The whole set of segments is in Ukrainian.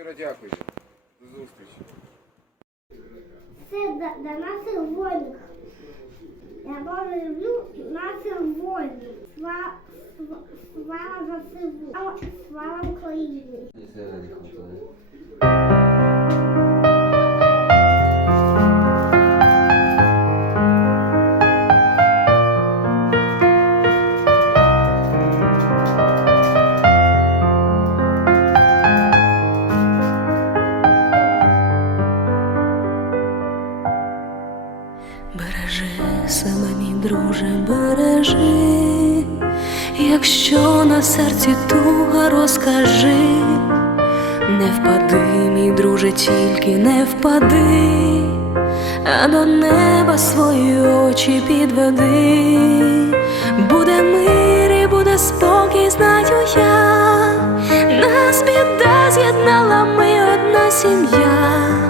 щиро дякую. До зустрічі. Це до, для наших воїнів. Я дуже люблю наших воїнів. Слава, слава за силу. Слава, слава Україні. Бережи себе, мій друже, бережи, якщо на серці туга розкажи, не впади, мій друже, тільки не впади, а до неба свої очі підведи, буде мир і буде спокій, знаю я, нас біда з'єднала ми одна сім'я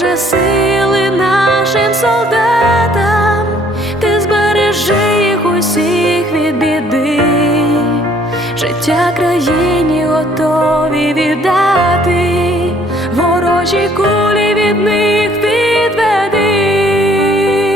Боже, сили нашим солдатам, ти збережи їх усіх від біди, життя країні готові віддати ворожі кулі.